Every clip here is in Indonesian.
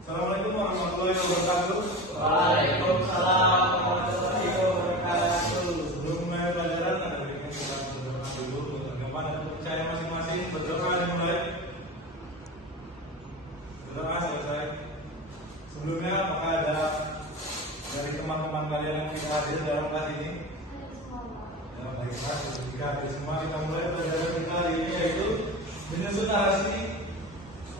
Assalamualaikum warahmatullahi wabarakatuh. Waalaikumsalam warahmatullahi wabarakatuh. Sebelum mulai pelajaran, ada baiknya kita berdoa dulu untuk kehidupan dan percaya masing-masing. Berdoa dimulai. Berdoa selesai. Sebelumnya, apakah ada dari teman-teman kalian yang kita hadir dalam kelas ini? Ya, baiklah. Jika ada semua, kita mulai pelajaran kita hari ini, yaitu menyusun narasi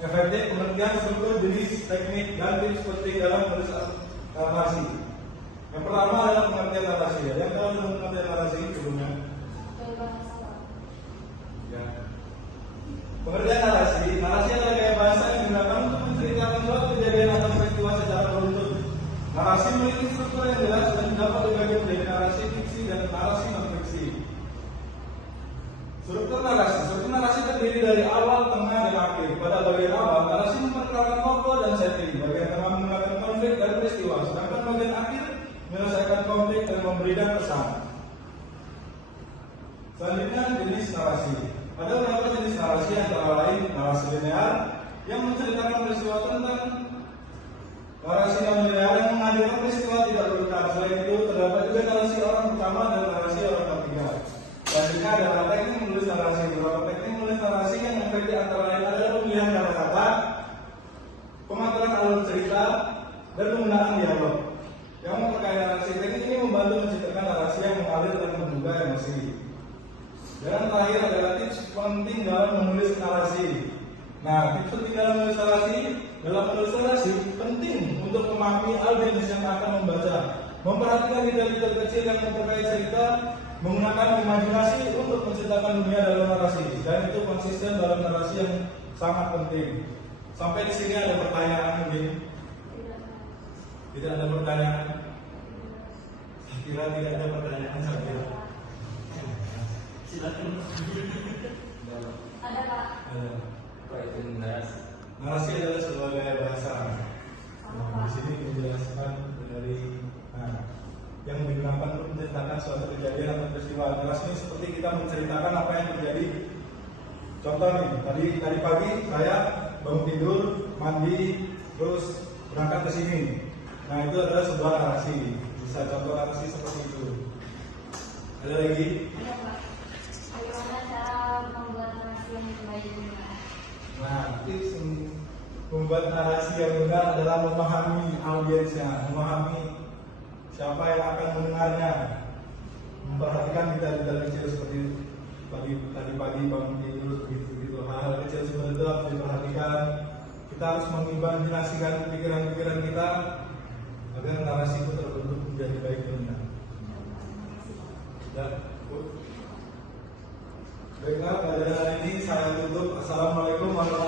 efektif, pengertian struktur, jenis, teknik, dan tips penting dalam menulis narasi. Yang pertama adalah pengertian narasi. Yang tahu tentang pengertian narasi sebelumnya? Ya. Pengertian narasi adalah gaya bahasa yang digunakan untuk menceritakan suatu kejadian atau peristiwa secara beruntun. Narasi memiliki struktur yang jelas dan dapat dibagi menjadi narasi fiksi dan narasi non fiksi. Struktur narasi terdiri dari awal, tengah, dan akhir. Pada bagian awal, narasi memperkenalkan tokoh dan setting. Bagian tengah menggunakan konflik dan peristiwa. Sedangkan bagian akhir menyelesaikan konflik dan memberikan pesan. Selanjutnya, jenis narasi. Ada beberapa jenis narasi antara lain narasi linear yang menceritakan peristiwa tentang narasi non linear yang menghadirkan peristiwa tidak berurutan. Selain itu, terdapat juga narasi orang pertama dan narasi orang ketiga. Selanjutnya adalah teknik menulis narasi. Beberapa teknik menulis narasi yang efektif antara lain adalah pemilihan kata-kata, pengaturan alur cerita, dan penggunaan dialog. Yang memperkaya narasi, teknik ini membantu menciptakan narasi yang mengalir dan menggugah emosi. Dan terakhir adalah tips penting dalam menulis narasi. Nah, tips penting dalam menulis narasi penting untuk memahami audiens yang akan membaca, memperhatikan detail-detail kecil yang memperkaya cerita, menggunakan imajinasi untuk menciptakan dunia dalam narasi, dan itu konsisten dalam narasi yang sangat penting. Sampai di sini ada pertanyaan mungkin? Tidak ada pertanyaan? Saya kira tidak ada pertanyaan, saya kira. Silakan. Ada Pak. Apa itu narasi? Narasi adalah sebuah gaya bahasa. Sama, Di sini menjelaskan dari yang digunakan untuk menceritakan suatu kejadian atau peristiwa. Narasi ini seperti kita menceritakan apa yang terjadi. Contoh nih, tadi pagi saya bangun tidur, mandi, terus berangkat ke sini. Nah, itu adalah sebuah narasi. Bisa contoh narasi seperti itu. Ada lagi? Ada Pak. Bagaimana cara membuat narasi yang baik ini Pak? Nah, tips membuat narasi yang benar adalah memahami audiensnya, memahami siapa yang akan mendengarnya, memperhatikan detail-detail kecil seperti tadi pagi bangun tidur gitu. Hal-hal kecil seperti itu harus diperhatikan. Kita harus mengimajinasikan pikiran-pikiran kita agar narasi itu terbentuk menjadi baik dan benar. Dan baiklah, pada hari ini saya tutup. Assalamualaikum warahmatullahi wabarakatuh.